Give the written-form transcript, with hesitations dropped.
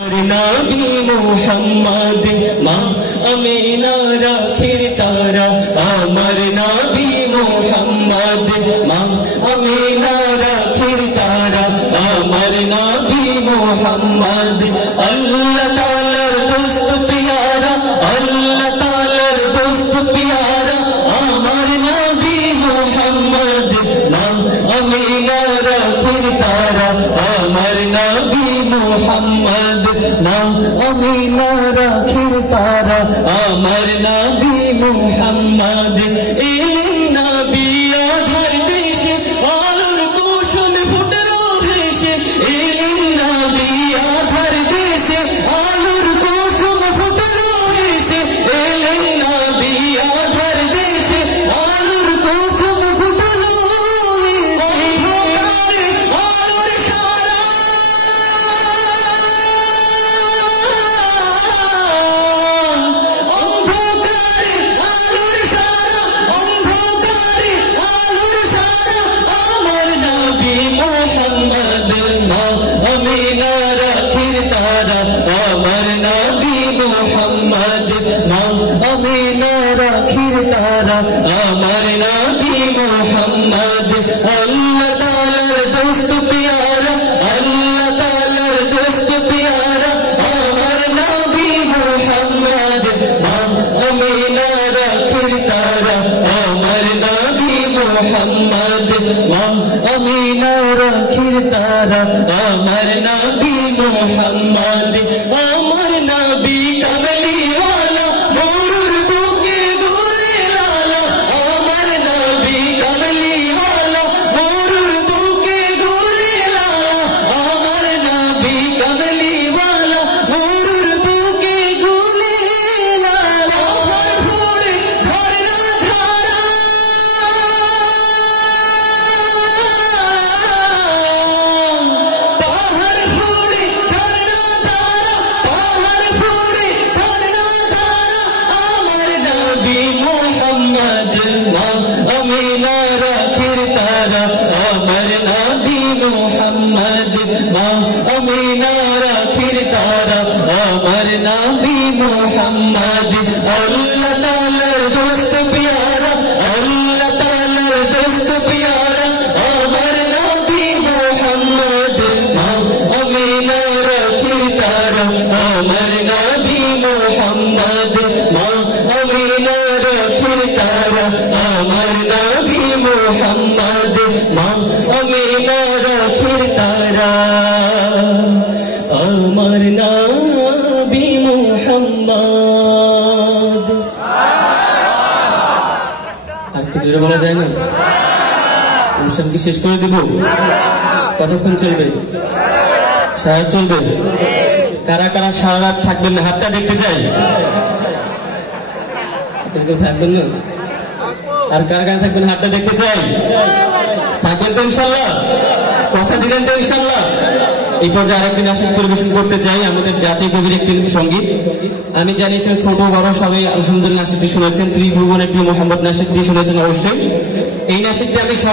नबी मुहम्मद माँ अमीना राखिर तारा अमर नबी मुहम्मद माँ अमीना राखिर तारा अमर नबी मुहम्मद अल्लाह तालार दोस्त प्यारा अल्लाह तालार दोस्त प्यारा अमर नबी मुहम्मद माँ अमीना राखिर तारा अमर नबी मुहम्मद नाम अमीना राखिर तारा अमर नबी मुहम्मद नबी आधार देशे आलोर कुसुम फुटलो हेशे नबी आधार देशे आलोर कुसुम फुटलो हेशे नबी आधार देशे आलोर कुसुम फुटलो अंधकार आलोर सारा अमीना राखिर तारा अमर नबी मुहम्मद नाम अमीना राखिर तारा अमर नबी मुहम्मद अल्लाह तालार दोस्त प्यारा अल्लाह तालार दोस्त प्यारा अमर नबी मुहम्मद नाम अमीना राखिर तारा अमर नबी मुहम्मद नाम अमीना राखिर तारा अमर नबी मुहम्मद अमर नबी कमली वाला मोरुर बुके गोरे लाला अमर नबी कमली वाला मोरुर बुके गोरे लाला अमर नबी कमली वाला मोरुर बुके गोरे लाला हर फूले झरना धारा अमीना राखिर तारा अमर नबी मुहम्मद नाम अमीना राखिर तारा अमर नबी मुहम्मद अल्लाह तालार दोस्त प्यारा अल्लाह तालार दोस्त प्यारा अमर नबी मुहम्मद नाम अमीना राखिर तारा अमर नबी मुहम्मद नाम अमीना राखिर तारा अमर नबी मुहम्मद नाम अमीना राखिर तारा अमर नबी मुहम्मद। আর কি জোরে বলা যায় না? অনুষ্ঠান কি শেষ করে দেব? কতক্ষণ চলবে? সারা চলবে? কারা কারা সারা রাত থাকবেন না হাতটা দেখতে চাই। থাকবেন না? আর কার কার থাকবেন হাতটা দেখতে চাই। থাকবেন তো ইনশাল্লাহ? কথা দিলেন তো ইনশাল্লাহ? এই পর্যায়ে আরেকটি নাশিদ পরিবেশন করতে চাই আমাদের জাতীয় কবির একটি সঙ্গীত। আমি জানি তুমি ছোট বড় সবাই আলহামদুলিল্লাহ নাশিদটি শুনেছেন, ত্রিভুবনের প্রিয় মোহাম্মদ নাশিদটি শুনেছেন অবশ্যই। এই নাশিদটি আমি